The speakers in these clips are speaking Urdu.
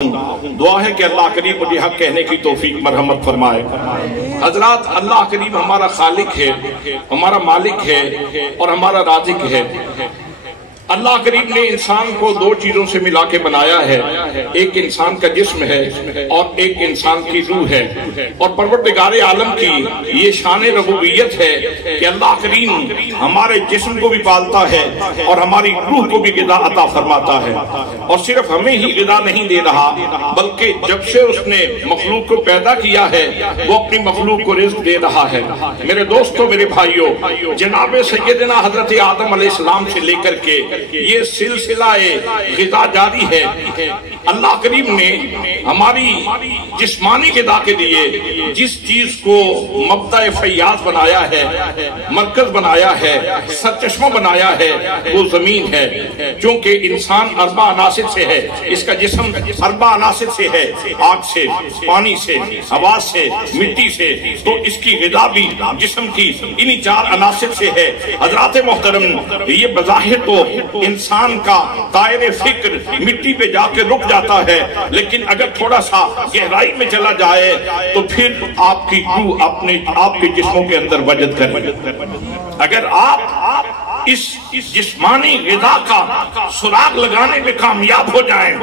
ہوں، دعا ہے کہ اللہ کریم مجھے حق کہنے کی توفیق مرحمت فرمائے۔ حضرات، اللہ کریم ہمارا خالق ہے، ہمارا مالک ہے اور ہمارا رازق ہے۔ اللہ کریم نے انسان کو دو چیزوں سے ملا کے بنایا ہے، ایک انسان کا جسم ہے اور ایک انسان کی روح ہے۔ اور پروردگار عالم کی یہ شان ربوبیت ہے کہ اللہ کریم ہمارے جسم کو بھی پالتا ہے اور ہماری روح کو بھی غذا عطا فرماتا ہے۔ اور صرف ہمیں ہی غذا نہیں دے رہا، بلکہ جب سے اس نے مخلوق کو پیدا کیا ہے وہ اپنی مخلوق کو رزق دے رہا ہے۔ میرے دوستو، میرے بھائیو، جناب سیدنا حضرت آدم علیہ السلام سے لے کر کے یہ سلسلہ غذا جاری ہے۔ اللہ کریم نے ہماری جسمانی غذا کے لیے جس چیز کو مبدأ فیاض بنایا ہے، مرکز بنایا ہے، سرچشمہ بنایا ہے، وہ زمین ہے۔ چونکہ انسان اربع عناصر سے ہے، اس کا جسم اربع عناصر سے ہے، آگ سے، پانی سے، ہوا سے، مٹی سے، تو اس کی غذا بھی جسم کی انہی چار عناصر سے ہے۔ حضرات محترم، یہ بظاہر تو انسان کا دائرہ فکر مٹی پہ جا کے رک جاتا ہے، لیکن اگر تھوڑا سا گہرائی میں چلا جائے تو پھر آپ کی روح آپ کے جسموں کے اندر وجد کرے۔ اگر آپ اس جسمانی غذا کا سراغ لگانے میں کامیاب ہو جائیں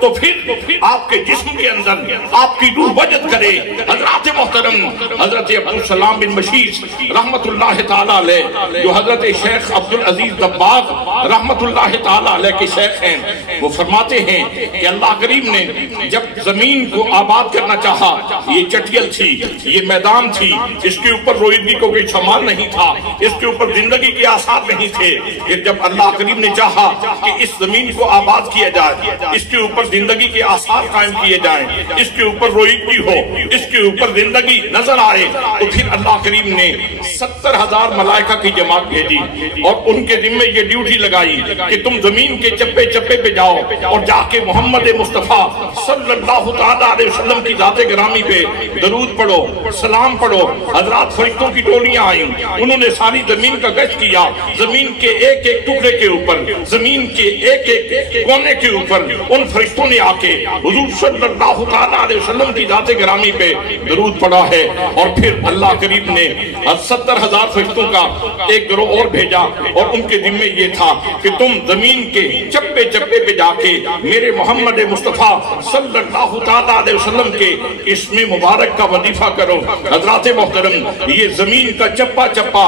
تو پھر آپ کے جسم کے اندر آپ کی روح وجد کرے۔ حضرات محترم، حضرت عبدالسلام بن مشیش رحمت اللہ تعالیٰ علیہ، جو حضرت شیخ عبدالعزیز دباغ رحمت اللہ تعالیٰ علیہ کے شیخ ہیں، وہ فرماتے ہیں کہ اللہ کریم نے جب زمین کو آباد کرنا چاہا، یہ چٹیل تھی، یہ میدان تھی، اس کے اوپر روئیدگی کو کوئی سامان نہیں تھا، اس کے اوپر زندگی کے آثار نہیں تھے۔ پھر جب اللہ کریم نے چاہا کہ اس زمین کو آباد کیا جائے، اس کے اوپر زندگی کے آثار قائم کیے جائیں، اس کے اوپر روئیدگی ہو، اس کے اوپر زندگی نظر آئے، تو پھر اللہ کریم نے 70,000 ملائکہ کی جماعت بھیجی اور ان کے ذمہ یہ ڈیوٹی لگائی کہ تم زمین کے چپے چپے پہ جاؤ اور جا کے محمد مصطفیٰ صلی اللہ علیہ وسلم کی ذات گرامی پہ درود پڑھو، سلام پڑھو۔ حضرات، فرشتوں کی ٹولیاں آئیں، انہوں نے ساری زمین کا گشت کیا، زمین کے ایک ایک ٹکڑے کے اوپر، زمین کے ایک ایک کونے کے اوپر ان فرشتوں نے آ کے حضور صلی اللہ علیہ وسلم کی ذات گرامی پہ درود پڑھا ہے۔ اور پھر اللہ کریم نے 70,000 فرشتوں کا ایک گروہ اور بھیجا اور ان کے ذمہ یہ تھا کہ تم زمین کے چپے چپے پہ جا کے میرے محمد مصطفیٰ صلی اللہ علیہ وسلم کے اسم مبارک کا وظیفہ کرو۔ حضرات محترم، یہ زمین کا چپا چپا،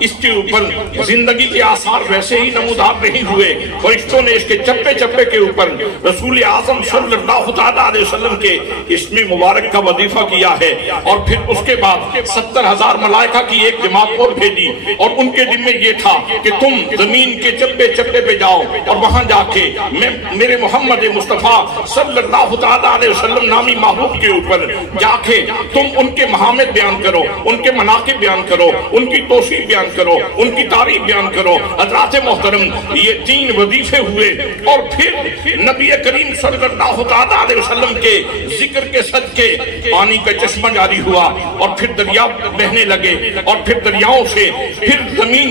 اس کے اوپر زندگی کے آثار ویسے ہی نمودار نہیں ہوئے، فرشتوں نے اس کے چپے چپے کے اوپر رسول اعظم صلی اللہ علیہ وسلم کے اسم مبارک کا وظیفہ کیا ہے۔ اور پھر اس کے بعد 70,000 ملائکہ کی ایک جماعت اور بھیجی اور ان کے ذمہ یہ تھا کہ تم زمین کے چپے چپے پہ جاؤ اور وہاں جا کے میرے محمد مصطفیٰ صلی اللہ علیہ وسلم نامی محبوب کے اوپر جا کے تم ان کے محامد بیان کرو، ان کے مناقب بیان کرو، ان کی توصیف بیان کرو، ان کی تعریف بیان کرو۔ حضرات محترم، یہ 3 وظیفے ہوئے اور پھر نبی کریم صلی اللہ علیہ وسلم کے ذکر کے صدقے پانی کا چشمہ جاری ہوا اور پھر دریا بہنے لگے اور پھر دریاؤں سے پھر زمین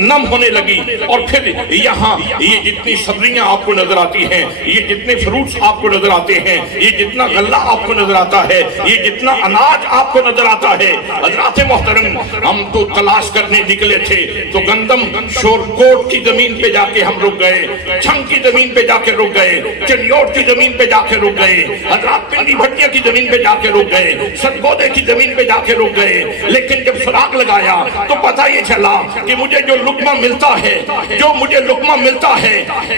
نم ہونے لگی اور پھر یہاں یہ جتنی سبزیاں آپ کو نظر آتی ہیں، یہ جتنے فروٹس آپ کو نظر آتے ہیں، یہ جتنا غلہ آپ کو نظر آتا ہے، یہ جتنا اناج آپ کو نظر آتا ہے، حضرات محترم، ہم تو تلاش کرنے نکلے تھے تو گندم شور کوٹ کی زمین پہ جا کے ہم رک گئے، چھنگ کی زمین پہ جا کے رک گئے، چنیوٹ کی زمین پہ جا کے رک گئے، حضرات پنڈی بھٹیاں کی زمین پہ جا کے رک گئے، سرگودے کی زمین پہ جا کے رک گئے۔ لیکن جب سراغ لگایا تو پتہ یہ چلا کہ مجھے جو لقمہ ملتا ہے،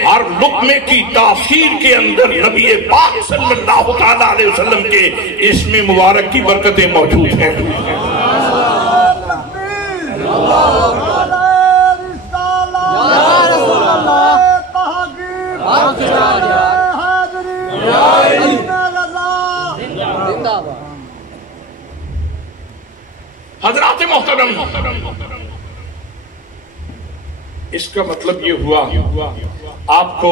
ہر لقمے کی تاثیر کے اندر نبی پاک صلی اللہ علیہ وسلم کے اسم مبارک کی برکتیں موجود ہیں۔ حضرات محترم، اس کا مطلب یہ ہوا آپ کو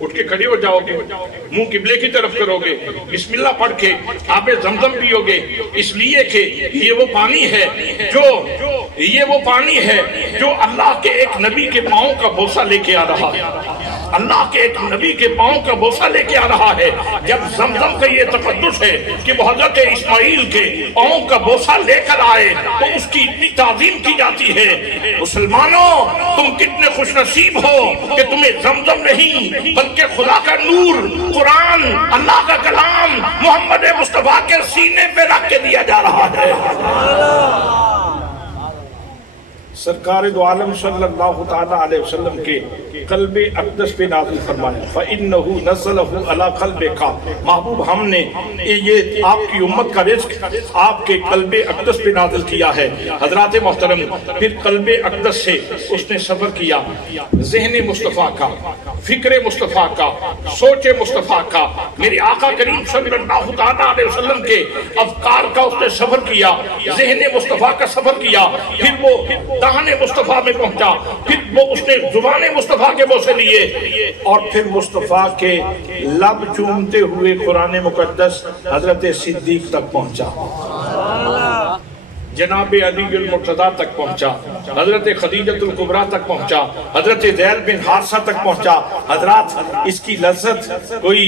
اٹھ کے کھڑے ہو جاؤ گے، منہ قبلے کی طرف کرو گے، بسم اللہ پڑھ کے آب زمزم پیو گے، اس لیے کہ یہ وہ پانی ہے جو اللہ کے ایک نبی کے پاؤں کا بوسہ لے کے آ رہا ہے، اللہ کے ایک نبی کے پاؤں کا بوسہ لے کے آ رہا ہے۔ جب زمزم کا یہ تقدس ہے کہ وہ حضرت اسماعیل کے پاؤں کا بوسہ لے کر آئے تو اس کی اتنی تعظیم کی جاتی ہے۔ مسلمانوں، تم کتنے خوش نصیب ہو کہ تمہیں زمزم نہیں بلکہ خدا کا نور، قرآن، اللہ کا کلام محمد مصطفیٰ کے سینے پہ رکھ کے دیا جا رہا ہے۔ سرکار دو عالم صلی اللہ تعالیٰ علیہ وسلم کے قلب اقدس پہ نازل فرمایا، فَإِنَّهُ نَزَّلَهُ عَلَىٰ قَلْبِكَ، محبوب ہم نے یہ آپ کی امت کا رزق آپ کے قلب اقدس پہ نازل کیا ہے۔ حضرات محترم، پھر قلب اقدس سے اس نے سفر کیا، ذہن مصطفیٰ کا، فکر مصطفیٰ کا، سوچ مصطفیٰ کا، میرے آقا کریم صلی اللہ تعالیٰ علیہ وسلم کے افکار کا اس نے سفر کیا، ذہن مصطفیٰ کا سفر کیا، پھر وہ دہان مصطفیٰ میں پہنچا، پھر وہ اس نے زبان مصطفیٰ کے بوسے لیے، اور پھر مصطفیٰ کے لب چومتے ہوئے قرآن مقدس حضرت صدیق تک پہنچا، جناب علی المرتضیٰ تک پہنچا، حضرت خدیجۃ الکبریٰ تک پہنچا، حضرت زید بن حارثہ تک پہنچا۔ حضرات، اس کی لذت کوئی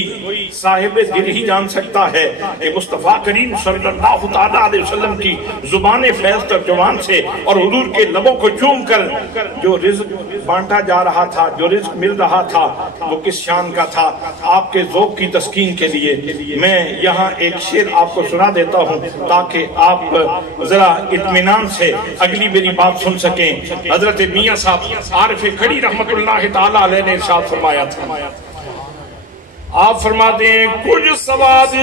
صاحب دل ہی جان سکتا ہے کہ مصطفیٰ کریم صلی اللہ تعالیٰ علیہ وسلم کی زبان فیض ترجمان سے اور حضور کے لبوں کو چوم کر جو رزق بانٹا جا رہا تھا، جو رزق مل رہا تھا، وہ کس شان کا تھا۔ آپ کے ذوق کی تسکین کے لیے میں یہاں ایک شعر آپ کو سنا دیتا ہوں تاکہ آپ ذرا اطمینان سے اگلی میری بات سن سکیں۔ حضرت میاں صاحب عارف کھڑی رحمت اللہ تعالیٰ علیہ نے ارشاد فرمایا تھا، آپ فرماتے ہیں کچھ سواد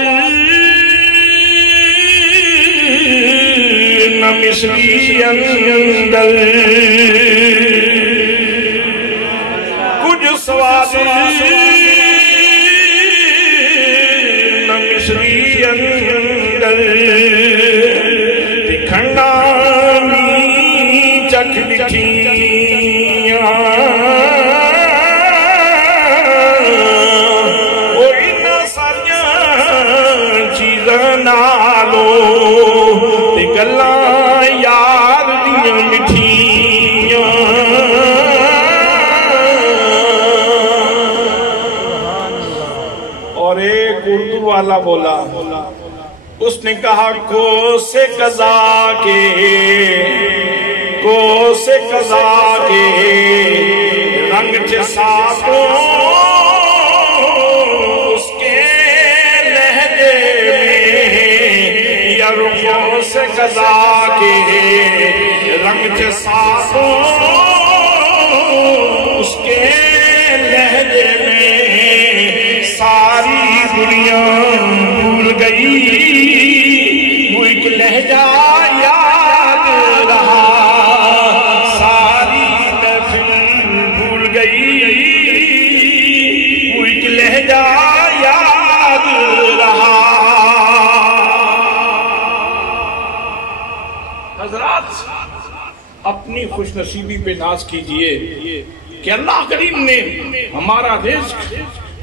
نہ مثلی اندر، کچھ سواد نہ مثلی اندر، چکھ لکھیاں وہ ان ساریاں چیزاں نالو تے گلاں یار دیاں مٹھیاں، اور ایک اردو والا بولا، اس نے کہا کو سے قضا کے رنگ تھے ساتوں اس کے لہجے میں، یا رخوں سے قضا کے رنگ تھے ساتوں اس کے لہجے میں، ساری دنیا بھول گئی وہ ایک لہجہ یاد رہا، ساری محفل بھول گئی وہ ایک لہجہ یاد رہا۔ حضرات، اپنی خوش نصیبی پہ ناز کیجئے کہ اللہ کریم نے ہمارا رزق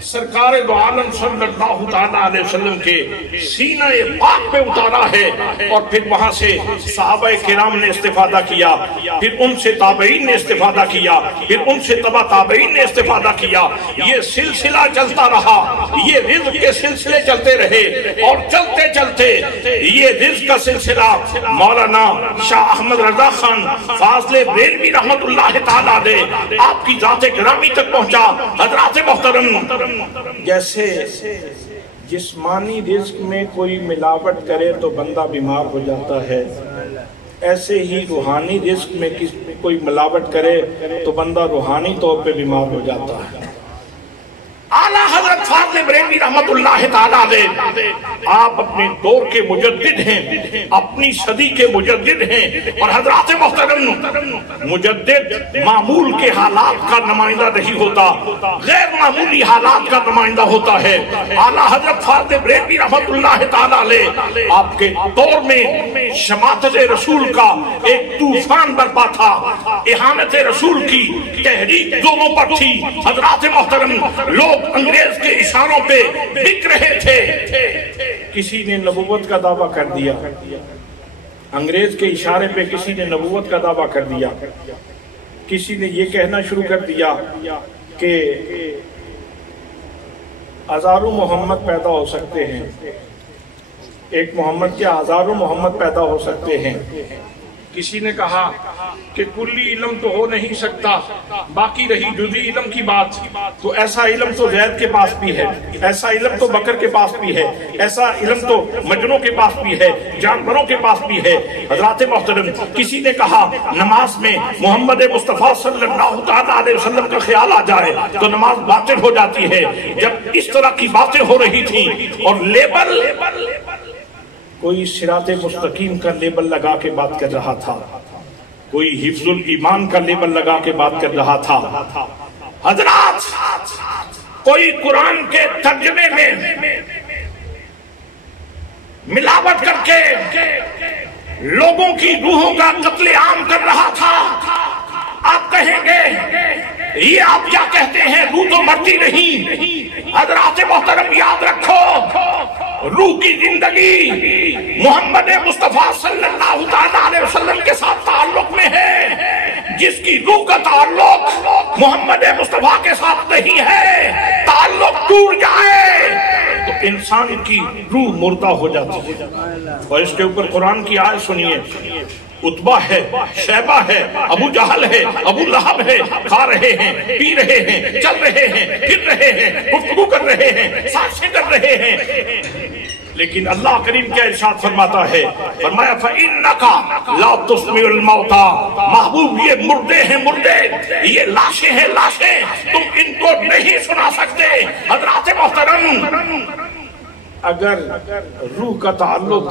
سرکار دو عالم صلی اللہ تعالیٰ علیہ وسلم کے سینہ پاک پہ اتارا ہے، اور پھر وہاں سے صحابہ کرام نے استفادہ کیا، پھر ان سے تابعین نے استفادہ کیا، پھر ان سے تبع تابعین نے استفادہ کیا، یہ سلسلہ چلتا رہا، یہ رزق کے سلسلے چلتے رہے، اور چلتے چلتے یہ رزق کا سلسلہ مولانا شاہ احمد رضا خان فاضل بریلوی رحمت اللہ تعالیٰ علیہ آپ کی ذات گرامی تک پہنچا۔ حضرات محترم، جیسے جسمانی رزق میں کوئی ملاوٹ کرے تو بندہ بیمار ہو جاتا ہے، ایسے ہی روحانی رزق میں کوئی ملاوٹ کرے تو بندہ روحانی طور پہ بیمار ہو جاتا ہے۔ اعلیٰ حضرت فاضل بریلوی رحمت اللہ تعالیٰ علیہ آپ اپنے دور کے مجدد ہیں، اپنی صدی کے مجدد ہیں، اور حضرات محترم مجدد معمول کے حالات کا نمائندہ نہیں ہوتا، غیر معمولی حالات کا نمائندہ ہوتا ہے۔ اعلیٰ حضرت فاضل بریلوی رحمت اللہ تعالیٰ علیہ آپ کے دور میں شماتت رسول کا ایک طوفان برپا تھا، اہانت رسول کی تحریک دونوں پر تھی۔ حضرات محترم لوگ انگریز کے اشاروں پہ بک رہے تھے۔ کسی نے نبوت کا دعویٰ کر دیا، انگریز کے اشارے پہ کسی نے نبوت کا دعویٰ کر دیا، کسی نے یہ کہنا شروع کر دیا کہ ہزاروں محمد پیدا ہو سکتے ہیں، ایک محمد کے ہزاروں محمد پیدا ہو سکتے ہیں۔ کسی نے کہا کہ کلی علم تو ہو نہیں سکتا، باقی رہی جزی علم کی بات، تو ایسا علم تو زید کے پاس بھی ہے، ایسا علم تو بکر کے پاس بھی ہے، ایسا علم تو مجنوں کے پاس بھی ہے، جانوروں کے پاس بھی ہے۔ حضرات محترم کسی نے کہا نماز میں محمد مصطفیٰ صلی اللہ علیہ وسلم کا خیال آ جائے تو نماز باطل ہو جاتی ہے۔ جب اس طرح کی باتیں ہو رہی تھیں اور لیبل کوئی صراط مستقیم کا لیبل لگا کے بات کر رہا تھا، کوئی حفظ الایمان کا لیبل لگا کے بات کر رہا تھا، حضرات کوئی قرآن کے ترجمے میں ملاوٹ کر کے لوگوں کی روحوں کا قتل عام کر رہا تھا۔ آپ کہیں گے یہ آپ کیا کہتے ہیں، روح تو مرتی نہیں۔ حضرات محترم یاد رکھو، روح کی زندگی محمد مصطفیٰ صلی اللہ علیہ وسلم کے ساتھ تعلق میں ہے، جس کی روح کا تعلق محمد مصطفیٰ کے ساتھ نہیں ہے، تعلق ٹوٹ جائے تو انسان کی روح مردہ ہو جاتی ہے۔ اور اس کے اوپر قرآن کی آیت سنیے، عتبہ ہے، شیبہ ہے، ابو جہل ہے، ابو لہب ہے، کھا رہے ہیں، پی رہے ہیں، چل رہے ہیں، پھر رہے ہیں، گفتگو کر رہے ہیں، سازشیں کر رہے ہیں، لیکن اللہ کریم کیا ارشاد فرماتا ہے، فرمایا فَإِنَّكَ لَا تُسْمِعُ الْمَوْتَى، محبوب یہ مردے ہیں، مردے یہ لاشیں ہیں، لاشیں تم ان کو نہیں سنا سکتے۔ حضرات محترم اگر روح کا تعلق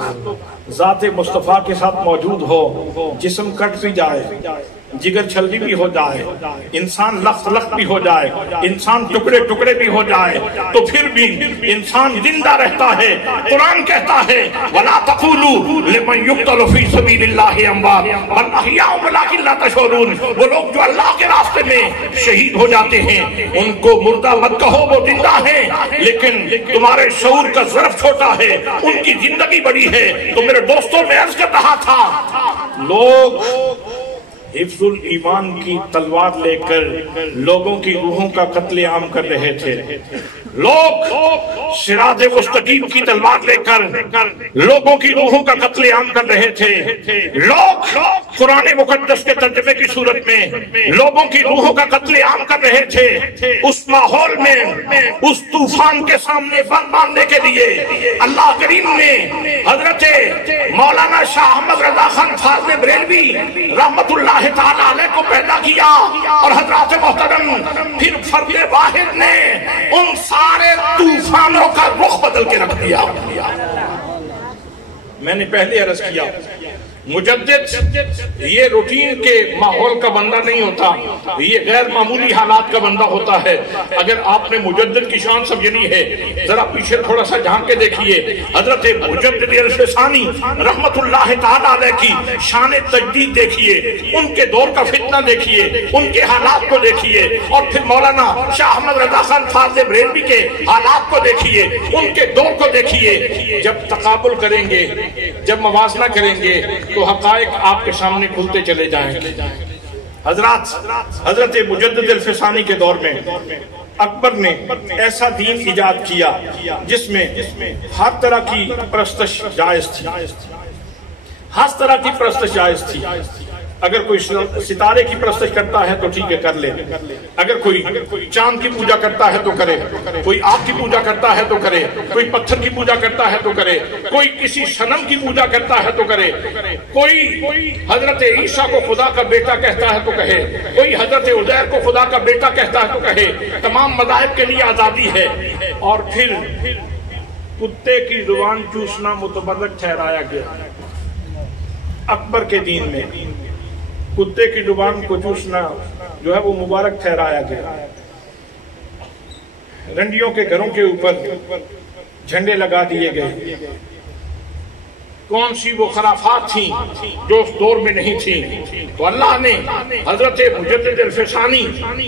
ذات مصطفیٰ کے ساتھ موجود ہو، جسم کٹ بھی جائے، جگر چھلنی بھی ہو جائے، انسان لخت لخت بھی ہو جائے، انسان ٹکڑے ٹکڑے بھی ہو جائے، تو پھر بھی انسان زندہ رہتا ہے۔ قرآن کہتا ہے وَلَا تَقُولُوا لِمَنْ يُقْتَلُ فِي سَبِيلِ اللَّهِ أَمْوَاتٌ بَلْ أَحْيَاءٌ وَلَٰكِن لَا تَشْعُرُونَ، وہ لوگ جو اللہ کے راستے میں شہید ہو جاتے ہیں ان کو مردہ مت کہو، وہ زندہ ہیں، لیکن تمہارے شعور کا ظرف چھوٹا ہے، ان کی زندگی بڑی ہے۔ تو میرے دوستوں میں عرض کر رہا تھا، لوگ حفظ الایمان کی تلوار لے کر لوگوں کی روحوں کا قتل عام کر رہے تھے، لوگ صراط مستقیم کی تلوار لے کر لوگوں کی روحوں کا قتل عام کر رہے تھے، لوگ قرآن مقدس کے ترجمے کی صورت میں لوگوں کی روحوں کا قتل عام کر رہے تھے۔ اس ماحول میں اس طوفان کے سامنے بند باندھنے کے لیے اللہ کریم نے حضرت مولانا شاہ احمد رضا خان فاضل بریلوی رحمت اللہ تعالیٰ علیہ کو پیدا کیا، اور حضرات محترم پھر فرد واحد نے ان سارے طوفانوں کا رخ بدل کے رکھ دیا۔ میں نے پہلے عرض کیا مجدد یہ روٹین کے ماحول کا بندہ نہیں ہوتا، یہ غیر معمولی حالات کا بندہ ہوتا ہے۔ اگر آپ نے مجدد کی شان سمجھنی ہے ذرا پیچھے تھوڑا سا جھانک کے دیکھیے، حضرت مجدد الفسانی رحمت اللہ تعالیٰ علیہ کی شان تجدید دیکھیے، ان کے دور کا فتنہ دیکھیے، ان کے حالات کو دیکھیے، اور پھر مولانا شاہ احمد رضا خان فاضل بریلوی کے حالات کو دیکھیے، ان کے دور کو دیکھیے۔ جب تقابل کریں گے، جب موازنہ کریں گے تو حقائق آپ کے سامنے کھلتے چلے جائیں۔ حضرت مجدد الفسانی کے دور میں اکبر نے ایسا دین ایجاد کیا جس میں ہر طرح کی پرستش جائز تھی، ہر طرح کی پرستش جائز تھی۔ اگر کوئی ستارے کی پرستش کرتا ہے تو ٹھیک ہے کر لے، اگر کوئی چاند کی پوجا کرتا ہے تو کرے، کوئی آگ کی پوجا کرتا ہے تو کرے، کوئی پتھر کی پوجا کرتا ہے تو کرے، کوئی کسی صنم کی پوجا کرتا ہے تو کرے، کوئی حضرت عیسیٰ کو خدا کا بیٹا کہتا ہے تو کہے، کوئی حضرت عزیر کو خدا کا بیٹا کہتا ہے تو کہے، تمام مذاہب کے لیے آزادی ہے۔ اور پھر کتے کی زبان چوسنا متبرک ٹھہرایا گیا اکبر کے دین میں، کتے کی زبان کو چوسنا جو ہے وہ مبارک ٹھہرایا گیا۔ رنڈیوں کے گھروں کے اوپر جھنڈے لگا دیے گئے۔ کون سی وہ خرافات تھیں جو اس دور میں نہیں تھیں، تو اللہ نے حضرت مجدد الفسانی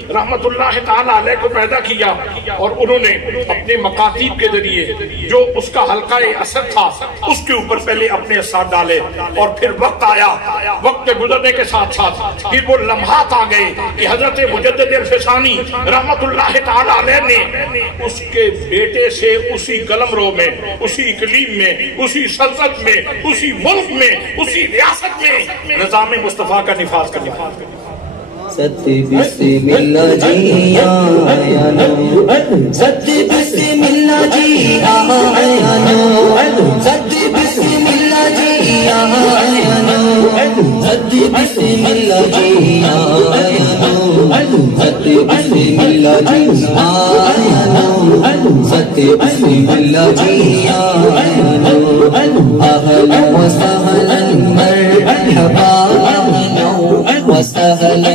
رحمت اللہ تعالی علیہ کو پیدا کیا، اور انہوں نے اپنے مکاتیب کے ذریعے جو اس کا حلقہ اثر تھا اس کے اوپر پہلے اپنے اثرات ڈالے، اور پھر وقت آیا، وقت کے گزرنے کے ساتھ ساتھ پھر وہ لمحات آ گئے کہ حضرت مجدد الفسانی رحمت اللہ تعالی علیہ نے اس کے بیٹے سے اسی قلمرو میں، اسی اقلیم میں، اسی سلطنت میں، اسی ملک میں، اسی ریاست میں نظام مصطفیٰ کا نفاذ کرنا۔ ست بسم اللہ جی آیا نو، ست بسم اللہ جی آیا نو، ست بسم اللہ جی آیا نو، ست بسم اللہ جی آیا نو، ست بسم اللہ جی آیا نو، ست بسم اللہ جی آیا نو، اہلا وسہلا مرحبا وسہلا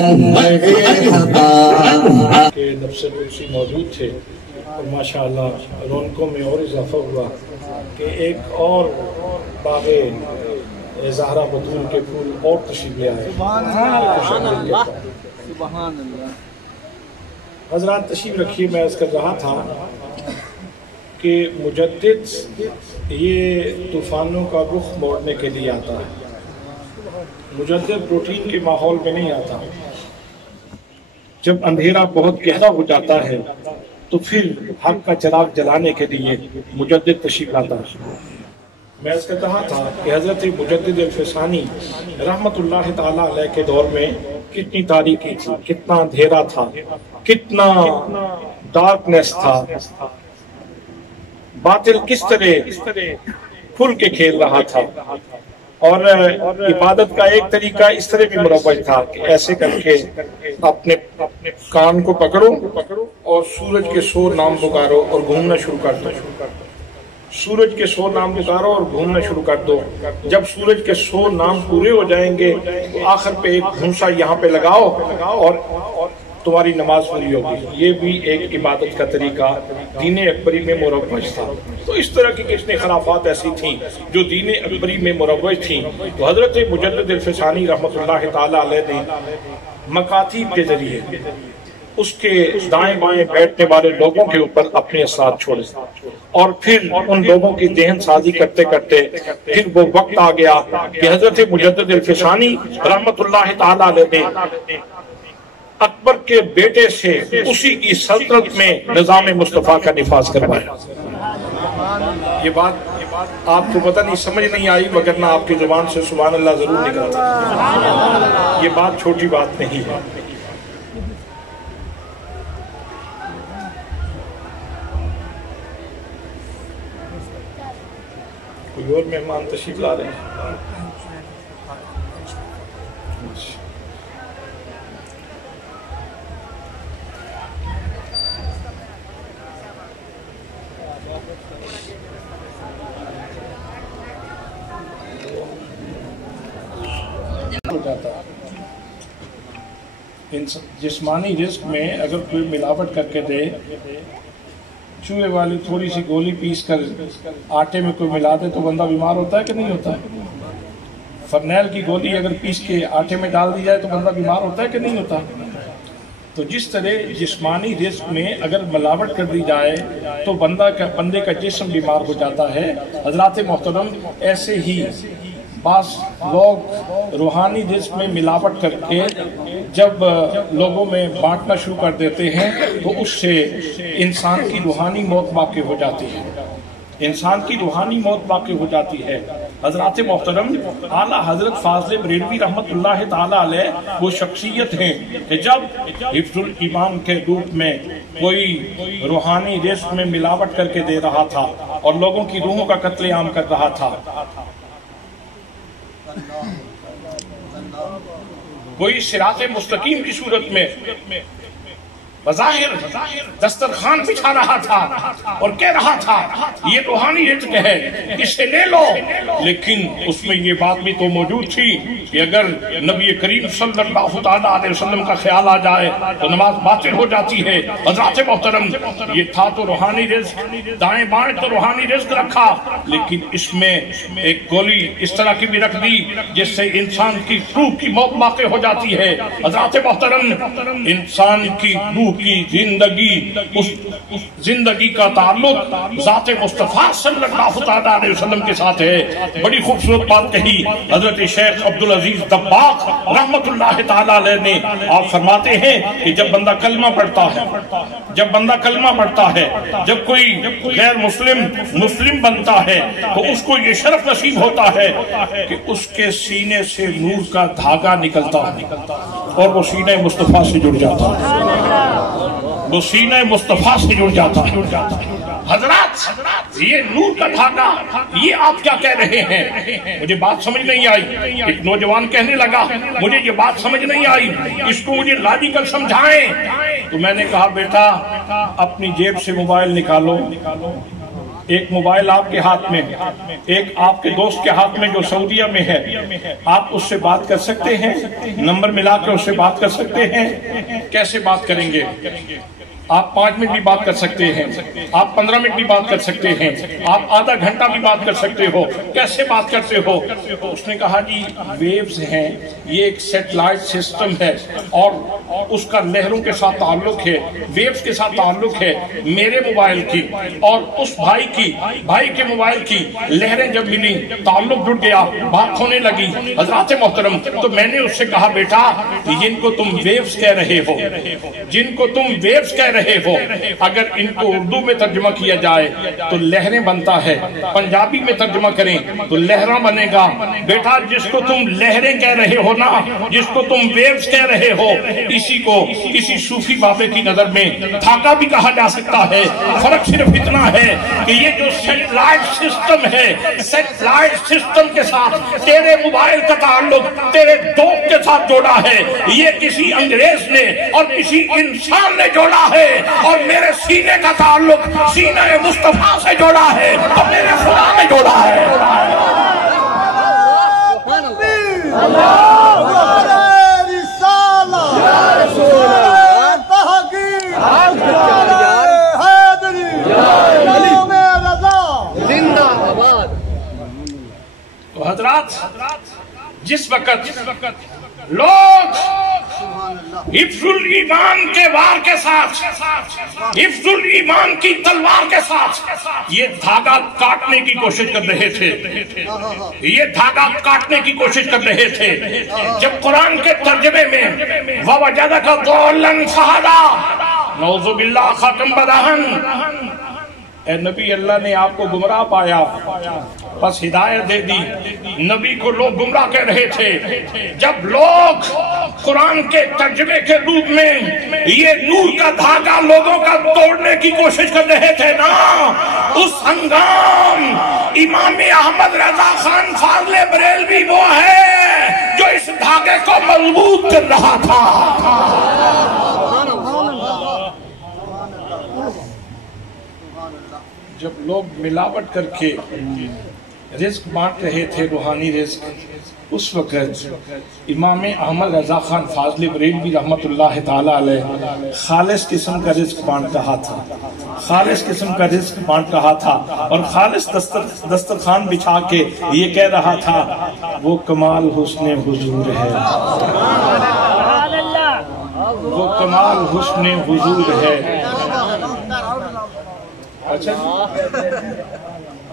کہ نفس قدسی موجود تھے، اور ماشاءاللہ رونقوں میں اور اضافہ ہوا کہ ایک اور باغ زہرا بطول کے پھول اور تشریف لے آئے۔ حضرات تشریف رکھیے، میں عرض کر رہا تھا کہ مجدد یہ طوفانوں کا رخ موڑنے کے لیے آتا ہے، مجدد روٹین کے ماحول میں نہیں آتا۔ جب اندھیرا بہت گہرا ہو جاتا ہے تو پھر حق کا چراغ جلانے کے لیے مجدد تشریف لاتا ہے۔ میں اس کا کہا تھا کہ حضرت مجدد الفسانی رحمت اللہ تعالی علیہ کے دور میں کتنی تاریکی تھی، کتنا اندھیرا تھا، کتنا ڈارکنیس تھا، باطل کس طرح کھل کے کھیل رہا تھا، اور عبادت کا ایک طریقہ اس طرح بھی مروج تھا کہ ایسے کر کے اپنے کان کو پکڑو اور سورج کے 100 نام پکارو اور گھومنا شروع کر دو، سورج کے 100 نام پکارو اور گھومنا شروع کر دو۔ جب سورج کے 100 نام پورے ہو جائیں گے تو آخر پہ ایک گھونسا یہاں پہ لگاؤ اور تمہاری نماز پوری ہوگی۔ یہ بھی ایک عبادت کا طریقہ دین اکبری میں مروج تھا۔ تو اس طرح کی کتنے خرافات ایسی تھیں جو دین اکبری میں مروج تھیں، تو حضرت مجدد الفسانی رحمت اللہ تعالی علیہ نے مکاتیب کے ذریعے اس کے دائیں بائیں بیٹھنے والے لوگوں کے اوپر اپنے اثرات چھوڑے، اور پھر ان لوگوں کی ذہن سازی کرتے کرتے پھر وہ وقت آ گیا کہ حضرت مجدد الفسانی رحمت اللہ تعالی علیہ نے اکبر کے بیٹے سے اسی کی سلطنت میں نظام مصطفیٰ کا نفاذ کروایا۔ یہ بات آپ کو پتہ نہیں سمجھ نہیں آئی، وگرنہ آپ کی زبان سے سبحان اللہ ضرور نکلتا۔ یہ بات چھوٹی بات نہیں ہے۔ کوئی اور مہمان تشریف لا رہے ہیں؟ جسمانی رزق میں اگر کوئی ملاوٹ کر کے دے، چوہے والی تھوڑی سی گولی پیس کر آٹے میں کوئی ملا دے تو بندہ بیمار ہوتا ہے کہ نہیں ہوتا ہے؟ فرنیل کی گولی اگر پیس کے آٹے میں ڈال دی جائے تو بندہ بیمار ہوتا ہے کہ نہیں ہوتا؟ تو جس طرح جسمانی رزق میں اگر ملاوٹ کر دی جائے تو بندے کا جسم بیمار ہو جاتا ہے۔ حضرات محترم، ایسے ہی بعض لوگ روحانی رزق میں ملاوٹ کر کے جب لوگوں میں بانٹنا شروع کر دیتے ہیں تو اس سے انسان کی روحانی موت واقع ہو جاتی ہے، انسان کی روحانی موت واقع ہو جاتی ہے۔ حضرات محترم، اعلیٰ حضرت فاضل بریلوی رحمت اللہ تعالی علیہ وہ شخصیت ہیں کہ جب حفظ الایمان کے روپ میں کوئی روحانی رزق میں ملاوٹ کر کے دے رہا تھا اور لوگوں کی روحوں کا قتل عام کر رہا تھا، کوئی صراط مستقیم کی صورت میں بظاہر دسترخوان بچھا رہا تھا اور کہہ رہا تھا یہ روحانی رزق ہے اسے لے لو، لیکن اس میں یہ بات بھی تو موجود تھی کہ اگر نبی کریم صلی اللہ تعالیٰ علیہ وسلم کا خیال آ جائے تو نماز باطل ہو جاتی ہے۔ حضرات محترم، یہ تھا تو روحانی رزق، دائیں بائیں تو روحانی رزق رکھا، لیکن اس میں ایک گولی اس طرح کی بھی رکھ دی جس سے انسان کی روح کی موت واقع ہو جاتی ہے۔ حضرات محترم، انسان کی روح کی زندگی، اس زندگی کا تعلق ذات مصطفیٰ صلی اللہ تعالیٰ علیہ وسلم کے ساتھ ہے۔ بڑی خوبصورت بات کہی حضرت شیخ عبدالعزیز دباغ رحمت اللہ تعالیٰ علیہ نے۔ آپ فرماتے ہیں کہ جب بندہ کلمہ پڑھتا ہے، جب بندہ کلمہ پڑھتا ہے، جب کوئی غیر مسلم بنتا ہے تو اس کو یہ شرف نصیب ہوتا ہے کہ اس کے سینے سے نور کا دھاگا نکلتا ہے اور وہ سینہ مصطفیٰ سے جڑ جاتا ہے، وہ سینہ مصطفیٰ سے جڑ جاتا ہے۔ حضرات، یہ نور کا دھاگا، یہ آپ کیا کہہ رہے ہیں؟ مجھے بات سمجھ نہیں آئی۔ ایک نوجوان کہنے لگا مجھے یہ بات سمجھ نہیں آئی، اس کو مجھے لاجیکل سمجھائیں۔ تو میں نے کہا بیٹا اپنی جیب سے موبائل نکالو، ایک موبائل آپ کے ہاتھ میں، ایک آپ کے دوست کے ہاتھ میں جو سعودیہ میں ہے، آپ اس سے بات کر سکتے ہیں، نمبر ملا کر اس سے بات کر سکتے ہیں۔ کیسے بات کریں گے؟ آپ 5 منٹ بھی بات کر سکتے ہیں، آپ 15 منٹ بھی بات کر سکتے ہیں، آپ آدھا گھنٹہ بھی بات کر سکتے ہو۔ کیسے بات کرتے ہو؟ اس نے کہا جی ویوز ہیں، یہ ایک سیٹلائٹ سسٹم ہے اور اس کا لہروں کے ساتھ تعلق ہے، ویوز کے ساتھ تعلق ہے۔ میرے موبائل کی اور اس بھائی کے موبائل کی لہریں جب ملی، تعلق جڑ گیا، بات ہونے لگی۔ حضرات محترم، تو میں نے اس سے کہا بیٹا جن کو تم ویوز کہہ رہے ہو، جن کو تم ویوز کہہ رہے ہو، اگر ان کو اردو میں ترجمہ کیا جائے تو لہریں بنتا ہے، پنجابی میں ترجمہ کریں تو لہرہ بنے گا۔ بیٹا جس کو تم لہریں کہہ رہے ہو نا، جس کو تم ویوز کہہ رہے ہو، اسی کو کسی صوفی بابے کی نظر میں دھاگا بھی کہا جا سکتا ہے۔ فرق صرف اتنا ہے کہ یہ جو سیٹلائٹ سسٹم ہے، سیٹلائٹ سسٹم کے ساتھ تیرے موبائل کا تعلق تیرے دوست کے ساتھ جوڑا ہے، یہ کسی انگریز نے اور کسی انسان نے جوڑا ہے، اور میرے سینے کا تعلق سینہ مصطفیٰ سے جوڑا ہے اور میرے خدا میں جوڑا ہے۔ تو حضرات جس وقت لوگ حفظ الایمان کے وار کے ساتھ، حفظ الایمان کی تلوار کے ساتھ یہ دھاگا کاٹنے کی کوشش کر رہے تھے، یہ دھاگا کاٹنے کی کوشش کر رہے تھے۔ جب قرآن کے ترجمے میں وَوَجَدَكَ ضَالًّا فَهَدَىٰ، نعوذ باللہ خاتم بدہن، اے نبی اللہ نے آپ کو گمراہ پایا بس ہدایت دے دی۔ نبی کو لوگ گمراہ کہہ رہے تھے۔ جب لوگ قرآن کے ترجمے کے روپ میں یہ نور کا دھاگا لوگوں کا توڑنے کی کوشش کر رہے تھے نا، اس ہنگام امام احمد رضا خان فاضل بریلوی وہ ہے جو اس دھاگے کو مضبوط کر رہا تھا۔ جب لوگ ملاوٹ کر کے رزق بانٹ رہے تھے، روحانی رزق، اس وقت امام احمد رضا خان فاضل بریلوی رحمت اللہ تعالیٰ علیہ خالص قسم کا رزق بانٹ رہا تھا، خالص قسم کا رزق بانٹ رہا تھا، اور خالص دسترخوان بچھا کے یہ کہہ رہا تھا وہ کمال حسن حضور ہے، وہ کمال حسن حضور ہے۔ اچھا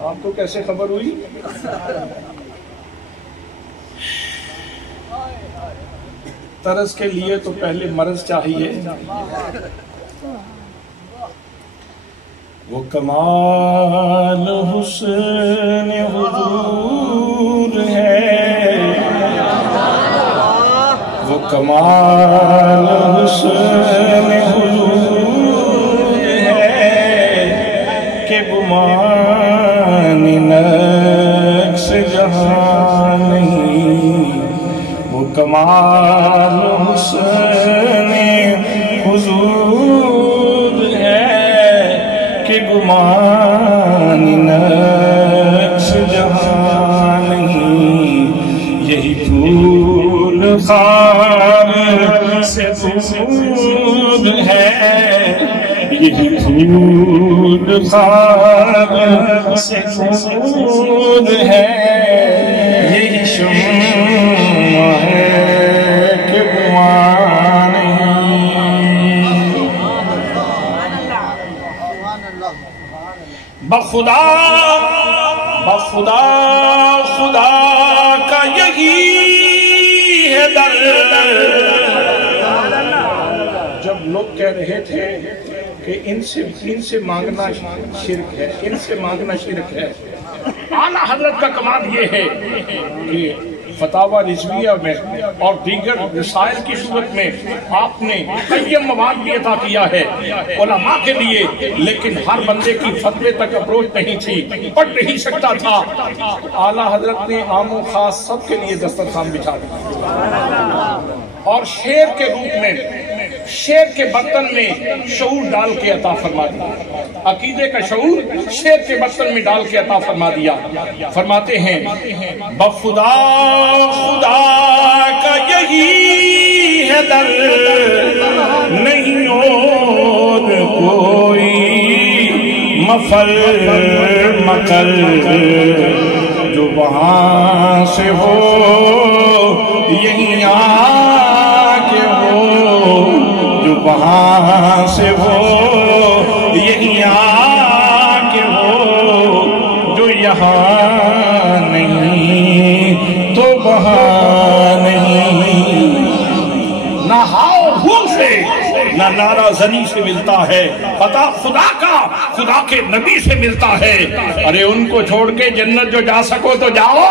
آپ کو کیسے خبر ہوئی؟ طرز کے لیے تو پہلے مرض چاہیے۔ وہ کمال حسن حضور ہے، وہ کمال حسن حضور ہے کہ گمان نقص جہاں نہیں، وہ کمال حسن حضور سود ہے یہی خود خواب سے سود ہے یہی شمع ہے کہ بوان بخدا بخدا خدا کا یہی ہے در جب لوگ کہہ رہے تھے کہ ان سے مانگنا شرک ہے ان سے مانگنا شرک ہے اعلیٰ حضرت کا کمال یہ ہے کہ فتاوی رضویہ میں اور دیگر رسائل کی صورت میں آپ نے قیم مواد بھی عطا کیا ہے علماء کے لیے لیکن ہر بندے کی فتوے تک اپروچ نہیں تھی پڑھ نہیں سکتا تھا اعلیٰ حضرت نے عام و خاص سب کے لیے دسترخوان بچھا دیا اور شعر کے روپ میں شعر کے برتن میں شعور ڈال کے عطا فرما دیا عقیدے کا شعور شعر کے برتن میں ڈال کے عطا فرما دیا فرماتے ہیں بخدا خدا کا یہی ہے در نہیں اور کوئی مفر مکر جو وہاں سے ہو یہی آکے ہو جو وہاں سے ہو یہی آکے ہو جو یہاں نہیں تو وہاں نہیں نہ ہاؤ ہو سے نہ نعرہ زنی سے ملتا ہے پتہ خدا کا خدا کے نبی سے ملتا ہے ارے ان کو چھوڑ کے جنت جو جا سکو تو جاؤ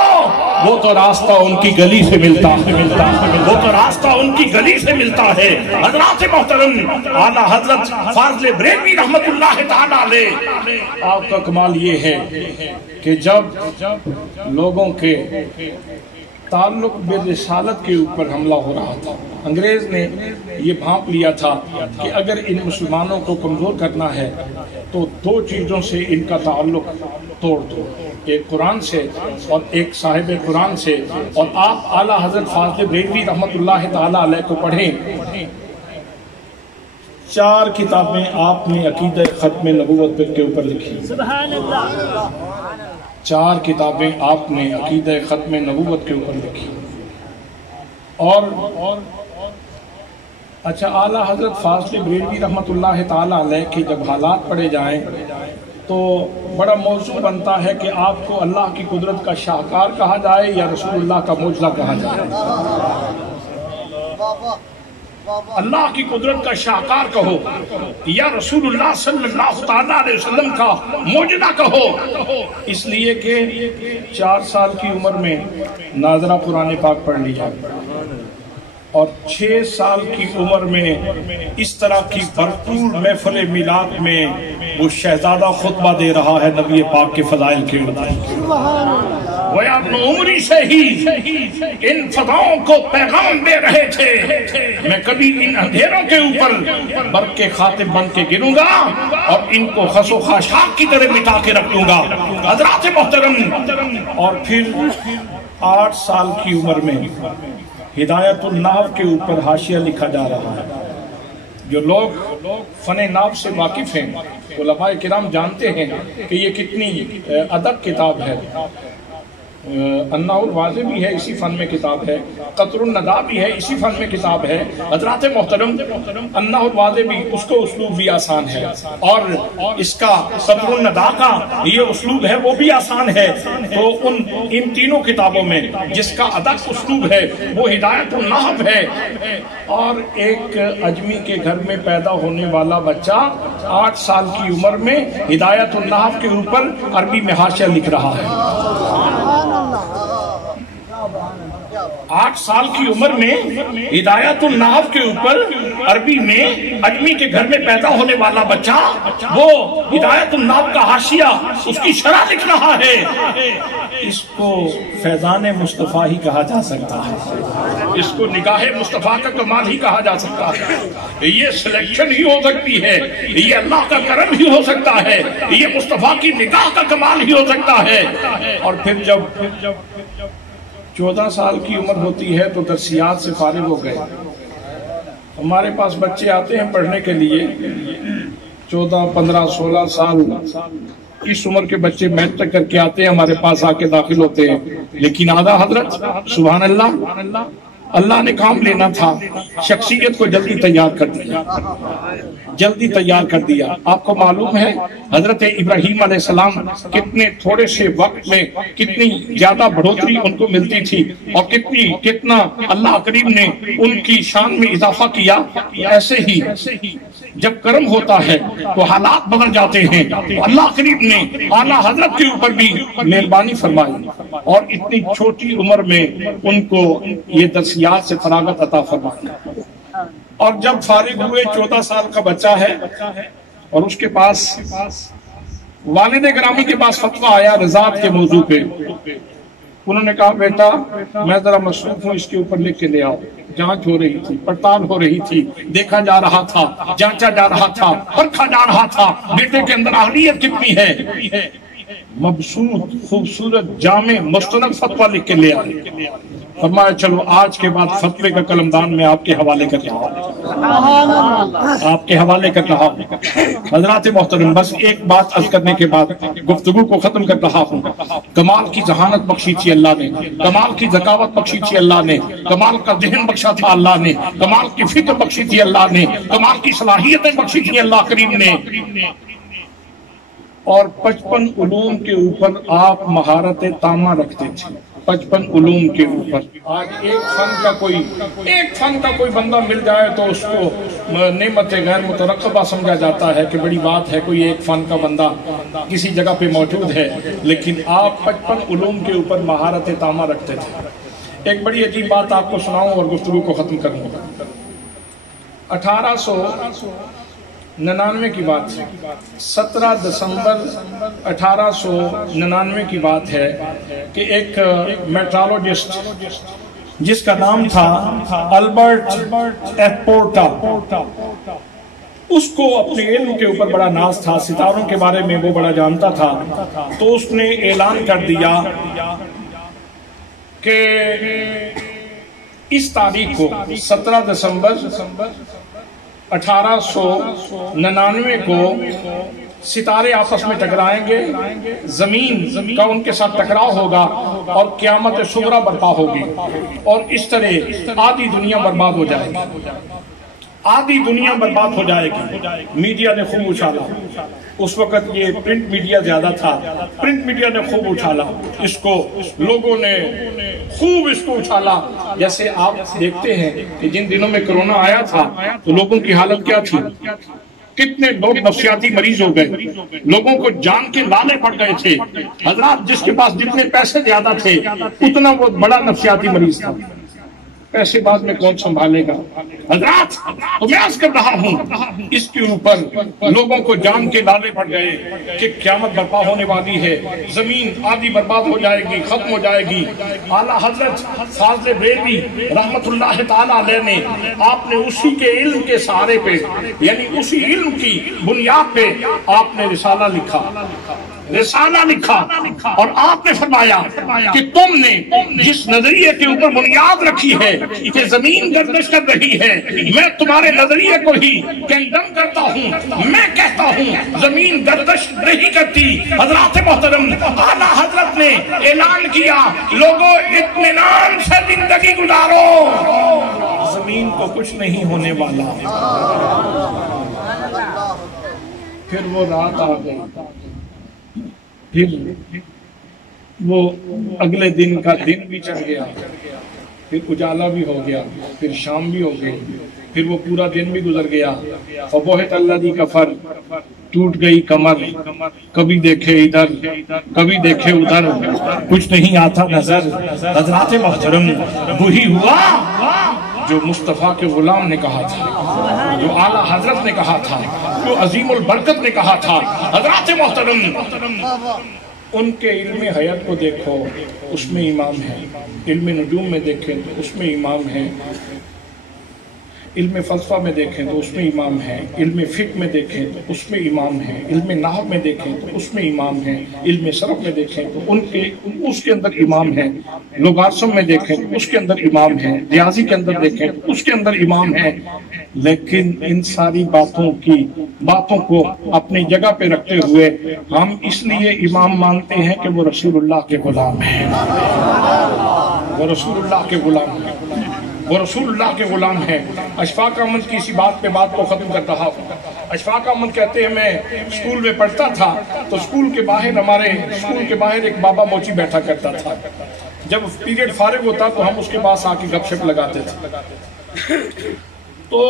وہ تو راستہ ان کی گلی سے ملتا وہ تو راستہ ان کی گلی سے ملتا ہے حضرات محترم اعلیٰ حضرت فاضل بریلوی رحمت اللہ تعالیٰ علیہ آپ کا کمال یہ ہے کہ جب لوگوں کے تعلق برسالت کے اوپر حملہ ہو رہا تھا انگریز نے یہ بھانپ لیا تھا کہ اگر ان مسلمانوں کو کمزور کرنا ہے تو دو چیزوں سے ان کا تعلق توڑ دو ایک قرآن سے اور ایک صاحب قرآن سے اور آپ اعلیٰ حضرت فاضل بریلوی رحمت اللہ تعالیٰ علیہ کو پڑھیں 4 کتابیں آپ نے عقیدہ ختم نبوت کے اوپر لکھی 4 کتابیں آپ نے عقیدہ ختم نبوت کے اوپر لکھی اور اچھا اعلیٰ حضرت فاضل بریلوی رحمت اللہ تعالیٰ علیہ کے جب حالات پڑے جائیں تو بڑا موضوع بنتا ہے کہ آپ کو اللہ کی قدرت کا شاہکار کہا جائے یا رسول اللہ کا معجزہ کہا جائے اللہ کی قدرت کا شاہکار کہو یا رسول اللہ صلی اللہ علیہ وسلم کا معجزہ کہو اس لیے کہ 4 سال کی عمر میں ناظرہ قرآن پاک پڑھ لیا اور 6 سال کی عمر میں اس طرح کی بھرپور محفل میلاد میں وہ شہزادہ خطبہ دے رہا ہے نبی پاک کے فضائل کے اوپر وہ اپنی عمری سے ہی ان فضاؤں کو پیغام دے رہے تھے میں کبھی ان اندھیروں کے اوپر برق کے خاتم بن کے گروں گا اور ان کو خس و خاشاک کی طرح مٹا کے رکھ دوں گا حضرات محترم اور پھر 8 سال کی عمر میں ہدایت النحو کے اوپر حاشیہ لکھا جا رہا ہے جو لوگ فن نحو سے واقف ہیں علماء کرام جانتے ہیں کہ یہ کتنی ادب کتاب ہے النحو الواضح بھی ہے اسی فن میں کتاب ہے قطر الندى بھی ہے اسی فن میں کتاب ہے حضرات محترم النحو الواضح بھی اس کو اسلوب بھی آسان ہے اور اس کا قطر الندى کا یہ اسلوب ہے وہ بھی آسان ہے تو ان تینوں کتابوں میں جس کا ادق اسلوب ہے وہ ہدایت النحو ہے اور ایک اجمی کے گھر میں پیدا ہونے والا بچہ 8 سال کی عمر میں ہدایت النحو کے اوپر عربی میں حاشیہ لکھ رہا ہے 8 سال کی عمر میں ہدایت النحو کے اوپر عربی میں اجمی کے گھر میں پیدا ہونے والا بچہ وہ ہدایت النحو کا حاشیہ اس کی شرح لکھ رہا ہے اس کو فیضان مصطفیٰ ہی کہا جا سکتا ہے اس کو نگاہ مصطفیٰ کا کمال ہی کہا جا سکتا ہے یہ سلیکشن ہی ہو سکتی ہے یہ اللہ کا کرم ہی ہو سکتا ہے یہ مصطفیٰ کی نگاہ کا کمال ہی ہو سکتا ہے اور پھر جب 14 سال کی عمر ہوتی ہے تو درسیات سے فارغ ہو گئے ہمارے پاس بچے آتے ہیں پڑھنے کے لیے 14 15 16 سال اس عمر کے بچے میٹرک کر کے آتے ہیں ہمارے پاس آ کے داخل ہوتے ہیں، لیکن آدھا حضرت سبحان اللہ اللہ نے کام لینا تھا، شخصیت کو جلدی تیار کر دیا، جلدی تیار کر دیا۔ آپ کو معلوم ہے حضرت ابراہیم علیہ السلام کتنے تھوڑے سے وقت میں کتنی زیادہ بڑھوتری ان کو ملتی تھی اور کتنا اللہ کریم نے ان کی شان میں اضافہ کیا۔ ایسے ہی جب کرم ہوتا ہے تو حالات بدل جاتے ہیں۔ اللہ کریم نے اعلیٰ حضرت کے اوپر بھی مہربانی فرمائی اور اتنی چھوٹی عمر میں ان کو یہ درسیات سے فراغت عطا فرمائی، اور جب فارغ ہوئے 14 سال کا بچہ ہے اور اس کے پاس والد گرامی کے پاس فتویٰ آیا رضاعت کے موضوع پہ۔ انہوں نے کہا بیٹا میں ذرا مصروف ہوں، اس کے اوپر لکھ کے لے آؤ۔ جانچ ہو رہی تھی، پڑتال ہو رہی تھی، دیکھا جا رہا تھا، جانچا جا رہا تھا، پرکھا جا رہا تھا بیٹے کے اندر اہلیت کتنی ہے۔ مبسوط خوبصورت جامع مستند فتویٰ لکھ کے لے آئے۔ فرمایا چلو آج کے بعد فتوے کا قلمدان میں آپ کے حوالے کر رہا ہوں، آپ کے حوالے کر رہا ہوں۔ حضرات محترم بس ایک بات عرض کرنے کے بعد گفتگو کو ختم کر رہا ہوں۔ کمال کی ذہانت بخشی تھی اللہ نے، کمال کی ذکاوت بخشی تھی اللہ نے، کمال کا ذہن بخشا تھا اللہ نے، کمال کی فکر بخشی تھی اللہ نے، کمال کی صلاحیتیں بخشی تھی اللہ کریم نے، اور 55 علوم کے اوپر آپ مہارت تامہ رکھتے تھے۔ 55 علوم کے اوپر آج ایک فن کا کوئی بندہ مل جائے تو اس کو نعمت غیر مترقبہ سمجھا جاتا ہے کہ بڑی بات ہے کوئی ایک فن کا بندہ کسی جگہ پہ موجود ہے، لیکن آپ 55 علوم کے اوپر مہارت تامہ رکھتے تھے۔ ایک بڑی عجیب بات آپ کو سناؤں اور گفتگو کو ختم کروں گا۔ 1899 کی بات ہے، 17 دسمبر 1899 کی بات ہے کہ ایک میٹرالوجسٹ جس کا نام تھا البرٹ ایف پورٹا، اس کو اپنے علم کے اوپر بڑا ناز تھا، ستاروں کے بارے میں وہ بڑا جانتا تھا، تو اس نے اعلان کر دیا کہ اس تاریخ کو 17 دسمبر 1899 کو ستارے آپس میں ٹکرائیں گے، زمین کا ان کے ساتھ ٹکراؤ ہوگا اور قیامت صغریٰ برپا ہوگی، اور اس طرح آدھی دنیا برباد ہو جائے گی، آدھی دنیا برباد ہو جائے گی۔ میڈیا نے خوب اچھالا، اس وقت یہ پرنٹ میڈیا زیادہ تھا، پرنٹ میڈیا نے خوب اچھالا اس کو، لوگوں نے خوب اس کو اچھالا۔ جیسے آپ دیکھتے ہیں کہ جن دنوں میں کرونا آیا تھا تو لوگوں کی حالت کیا تھی، کتنے لوگ نفسیاتی مریض ہو گئے، لوگوں کو جان کے لالے پڑ گئے تھے۔ حضرات جس کے پاس جتنے پیسے زیادہ تھے اتنا وہ بڑا نفسیاتی مریض تھا، پیسے بعد میں کون سنبھالے گا۔ حضرات تو میں عرض کر رہا ہوں اس کے اوپر لوگوں کو جان کے لالے پڑ گئے کہ قیامت برپا ہونے والی ہے، زمین آدھی برباد ہو جائے گی، ختم ہو جائے گی۔ اعلیٰ حضرت فاضل بریلوی رحمت اللہ تعالیٰ علیہ نے آپ نے اسی کے علم کے سہارے پہ، یعنی اسی علم کی بنیاد پہ آپ نے رسالہ لکھا، رسالہ لکھا، اور آپ نے فرمایا کہ تم نے جس نظریے کے اوپر بنیاد رکھی ہے کہ زمین گردش کر رہی ہے، میں تمہارے نظریے کو ہی کنڈم کرتا ہوں، میں کہتا ہوں زمین گردش نہیں کرتی۔ حضرات محترم اعلیٰ حضرت نے اعلان کیا لوگوں اطمینان سے زندگی گزارو، زمین کو کچھ نہیں ہونے والا۔ پھر وہ رات آ گئی، پھر وہ اگلے دن کا دن بھی چڑھ گیا، پھر اجالا بھی ہو گیا، پھر شام بھی ہو گئی، پھر وہ پورا دن بھی گزر گیا۔ فبہت الذی کفر، ٹوٹ گئی کمر، کبھی دیکھے ادھر کبھی دیکھے ادھر، کچھ نہیں آتا نظر۔ حضرات محترم وہی ہوا جو مصطفیٰ کے غلام نے کہا تھا، جو اعلیٰ حضرت نے کہا تھا، جو عظیم البرکت نے کہا تھا۔ حضرات محترم ان کے علم حیات کو دیکھو، اس میں امام ہے، علم نجوم میں دیکھیں تو اس میں امام ہے، علم فلسفہ میں دیکھیں تو اس میں امام ہیں، علم فقہ میں دیکھیں تو اس میں امام ہیں، علم نحو میں دیکھیں تو اس میں امام ہیں، علم صرف میں دیکھیں تو اس کے اندر امام ہیں، لغارسم میں دیکھیں تو اس کے اندر امام ہیں، ریاضی کے اندر دیکھیں تو اس کے اندر امام ہیں۔ لیکن ان ساری باتوں کو اپنی جگہ پہ رکھتے ہوئے ہم اس لیے امام مانتے ہیں کہ وہ رسول اللہ کے غلام ہیں، وہ رسول اللہ کے غلام ہیں، وہ رسول اللہ کے غلام ہیں۔ اشفاق احمد کی اسی بات پہ بات کو ختم کر رہا ہوں۔ اشفاق احمد کہتے ہیں میں اسکول میں پڑھتا تھا تو اسکول کے باہر ایک بابا موچی بیٹھا کرتا تھا۔ جب پیریڈ فارغ ہوتا تو ہم اس کے پاس آ کے گپ شپ لگاتے تھے۔ تو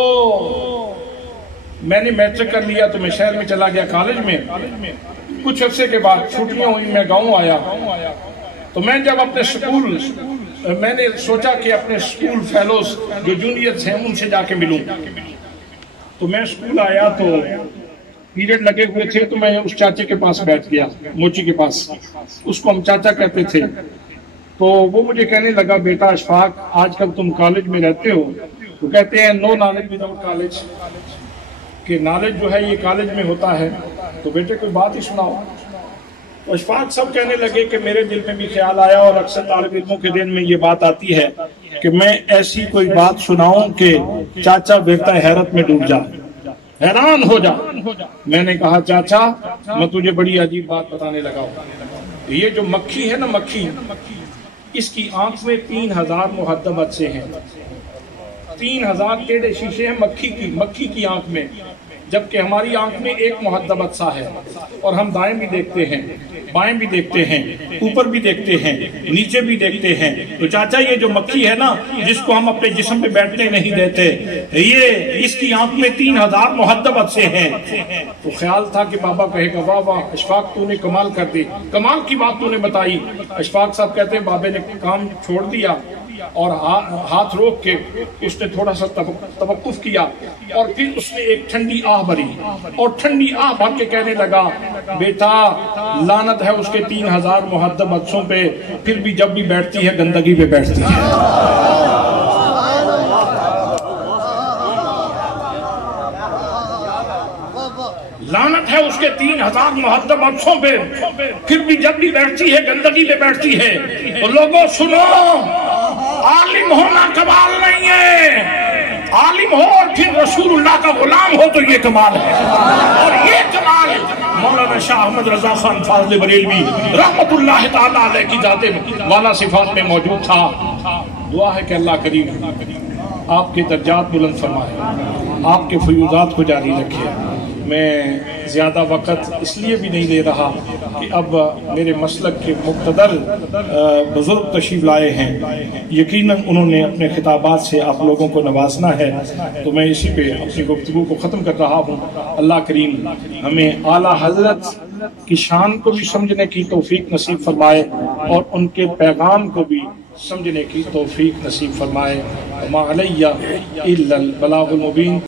میں نے میٹرک کر لیا تو میں شہر میں چلا گیا کالج میں۔ کچھ عرصے کے بعد چھٹیاں ہوئی، میں گاؤں آیا تو میں جب اپنے سکول میں نے سوچا کہ اپنے سکول فیلوز جو جونیئرز ہیں ان سے جا کے ملوں۔ تو میں سکول آیا تو پیریڈ لگے ہوئے تھے تو میں اس چاچے کے پاس بیٹھ گیا، موچی کے پاس، اس کو ہم چاچا کہتے تھے۔ تو وہ مجھے کہنے لگا بیٹا اشفاق آج کل تم کالج میں رہتے ہو تو کہتے ہیں نو نالج وداؤٹ کالج، کہ نالج جو ہے یہ کالج میں ہوتا ہے، تو بیٹے کوئی بات ہی سناؤ۔ اشفاق سب کہنے لگے کہ میرے دل میں بھی خیال آیا اور اکثر طالب علموں کے دل میں یہ بات آتی ہے کہ میں ایسی کوئی بات سناؤں کہ چاچا بیٹا حیرت میں ڈوب جا، حیران ہو جا۔ میں نے کہا چاچا میں تجھے بڑی عجیب بات بتانے لگا ہوں، یہ جو مکھی ہے نا مکھی، اس کی آنکھ میں 3000 محدب عدسے ہیں، 3000 ٹیڑھے شیشے ہیں مکھی کی آنکھ میں، جبکہ ہماری آنکھ میں ایک محدب عدسہ ہے اور ہم دائیں بھی دیکھتے ہیں، بائیں بھی دیکھتے ہیں، اوپر بھی دیکھتے ہیں، نیچے بھی دیکھتے ہیں۔ تو چاچا یہ جو مکھی ہے نا جس کو ہم اپنے جسم پہ بیٹھنے نہیں دیتے، یہ اس کی آنکھ میں 3000 محدب عدسے ہیں۔ تو خیال تھا کہ بابا کہے گا واہ واہ اشفاق تو نے کمال کر دی، کمال کی بات تو نے بتائی۔ اشفاق صاحب کہتے ہیں بابے نے کام چھوڑ دیا اور ہاتھ روک کے اس نے تھوڑا سا توقف کیا اور پھر اس نے ایک ٹھنڈی آہ بھری اور ٹھنڈی آہ بھر کے کہنے لگا بیٹا لعنت ہے اس کے 3000 محدب عدسوں پہ، پھر بھی جب بھی بیٹھتی ہے گندگی پہ بیٹھتی ہے۔ لعنت ہے اس کے 3000 محدب عدسوں پہ، پھر بھی جب بھی بیٹھتی ہے گندگی پہ بیٹھتی ہے۔ تو لوگوں سنو، عالم ہونا کمال نہیں ہے، عالم ہو اور پھر رسول اللہ کا غلام ہو تو یہ کمال ہے۔ اور یہ کمال مولانا شاہ احمد رضا خان فاضل بریلوی رحمت اللہ تعالیٰ علیہ کی ذات والا صفات میں موجود تھا۔ دعا ہے کہ اللہ کریم آپ کے درجات بلند فرمائے، آپ کے فیوضات کو جاری رکھے۔ میں زیادہ وقت اس لیے بھی نہیں دے رہا کہ اب میرے مسلک کے مقتدر بزرگ تشریف لائے ہیں، یقیناً انہوں نے اپنے خطابات سے آپ لوگوں کو نوازنا ہے، تو میں اسی پہ اپنی گفتگو کو ختم کر رہا ہوں۔ اللہ کریم ہمیں اعلیٰ حضرت کی شان کو بھی سمجھنے کی توفیق نصیب فرمائے اور ان کے پیغام کو بھی سمجھنے کی توفیق نصیب فرمائے۔ وما علیہ الا البلاغ المبین۔